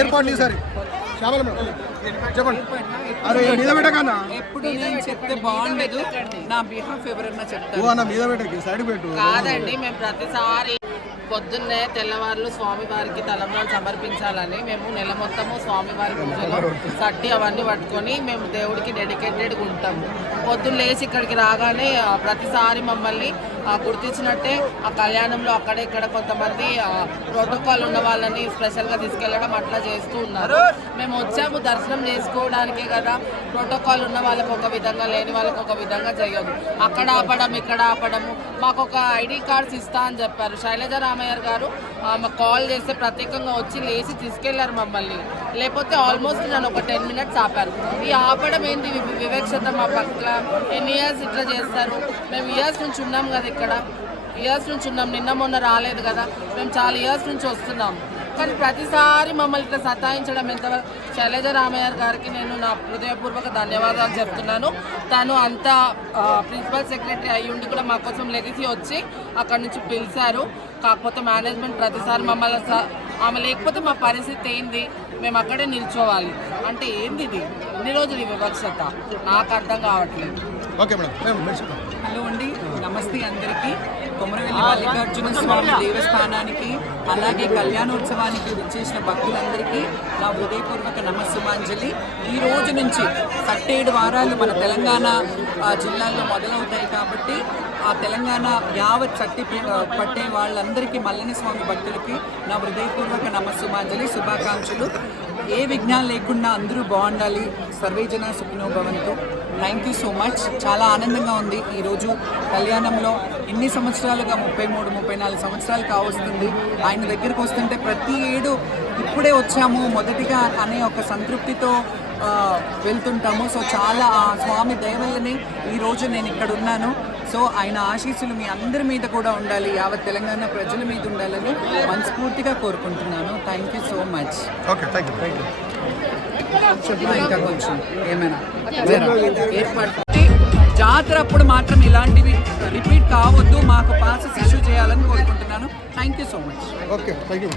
ఏర్పాట్లు ఈసారి చెప్పండి. అరే మీద పెట్టకన్నా ఎప్పుడు నేను చెప్తే బాగుండదు. నా బిహాఫ్ ఎవరన్నా చెప్తారు. అన్న మీద పెట్టకి సైడ్ పెట్టు. కాదండి, మేము ప్రతిసారి పొద్దున్నే తెల్లవారులు స్వామివారికి తలంబ్రాలు సమర్పించాలని మేము నెల మొత్తము స్వామివారి పూజలు సట్టి అవన్నీ పట్టుకొని మేము దేవుడికి డెడికేటెడ్గా ఉంటాము. పొద్దున్న లేచి ఇక్కడికి రాగానే ప్రతిసారి మమ్మల్ని గుర్తించినట్టే ఆ కళ్యాణంలో అక్కడ ఇక్కడ కొంతమంది ప్రోటోకాల్ ఉన్న వాళ్ళని స్పెషల్గా తీసుకెళ్ళడం అట్లా చేస్తూ ఉన్నారు. మేము వచ్చాము దర్శనం చేసుకోవడానికే కదా, ప్రోటోకాల్ ఉన్న వాళ్ళకు ఒక విధంగా లేని వాళ్ళకు ఒక విధంగా చేయదు. అక్కడ ఆపడం ఇక్కడ ఆపడము. మాకు ఒక ఐడి కార్డ్స్ ఇస్తా అని చెప్పారు. శైలజ రామయ్య గారు మాకు కాల్ చేస్తే ప్రత్యేకంగా వచ్చి లేచి తీసుకెళ్లారు మమ్మల్ని. లేకపోతే ఆల్మోస్ట్ నన్ను ఒక 10 minutes ఆపారు. ఈ ఆపడం ఏంటి వివక్షత మా పట్ల? ఎన్ని ఇయర్స్ ఇట్లా చేస్తారు? మేము ఇయర్స్ నుంచి ఉన్నాం కదా, ఇక్కడ ఇయర్స్ నుంచి ఉన్నాం. నిన్న మొన్న రాలేదు కదా, మేము చాలా ఇయర్స్ నుంచి వస్తున్నాం. కానీ ప్రతిసారి మమ్మల్ని ఇట్లా సతాయించడం ఎంతవరకు? శైలజ రామయ్య గారికి నేను నా హృదయపూర్వక ధన్యవాదాలు చెప్తున్నాను. తను అంతా ప్రిన్సిపల్ సెక్రటరీ అయ్యి ఉండి కూడా మా కోసం లెగిసి వచ్చి అక్కడి నుంచి పిలిచారు. కాకపోతే మేనేజ్మెంట్ ప్రతిసారి మమ్మల్ని ఆమె లేకపోతే మా పరిస్థితి ఏంది? మేము అక్కడే నిల్చోవాలి అంటే ఏంది ఇది? ఎన్ని రోజులు ఈ వివక్షత? నాకు అర్థం కావట్లేదు. Okay madam. హలో అండి, నమస్తే అందరికీ. కొమరవెల్లి మల్లికార్జున స్వామి దేవస్థానానికి అలాగే కళ్యాణోత్సవానికి విచ్చేసిన భక్తులందరికీ నా హృదయపూర్వక నమస్సుమాంజలి. ఈ రోజు నుంచి 7 వారాలు మన తెలంగాణ జిల్లాల్లో మొదలవుతాయి కాబట్టి ఆ తెలంగాణ యావత్ చట్టి పట్టే వాళ్ళందరికీ మల్లన్న స్వామి భక్తులకి నా హృదయపూర్వక నమస్సుమాంజలి, శుభాకాంక్షలు. ఏ విఘ్నాలు లేకుండా అందరూ బాగుండాలి. సర్వేజన సుఖినో భవంతు. Thank you so much. చాలా ఆనందంగా ఉంది ఈరోజు కళ్యాణంలో. ఇన్ని సంవత్సరాలుగా 33-34 సంవత్సరాలు కావస్తుంది ఆయన దగ్గరికి వస్తుంటే ప్రతి ఏడు ఇప్పుడే వచ్చాము మొదటిగా అనే ఒక సంతృప్తితో వెళ్తుంటాము. సో చాలా ఆ స్వామి దయ వల్లనే ఈరోజు నేను ఇక్కడ ఉన్నాను. సో ఆయన ఆశీస్సులు మీ అందరి మీద కూడా ఉండాలి, యావత్ తెలంగాణ ప్రజల మీద ఉండాలని మనస్ఫూర్తిగా కోరుకుంటున్నాను. Thank you so much. ఇంకా కొంచెం ఏమైనా ఏర్పాటు జాతర అప్పుడు మాత్రం ఇలాంటివి రిపీట్ కావద్దు. మాకు పాసెస్ ఇష్యూ చేయాలని కోరుకుంటున్నాను. Thank you so much. Okay, thank you.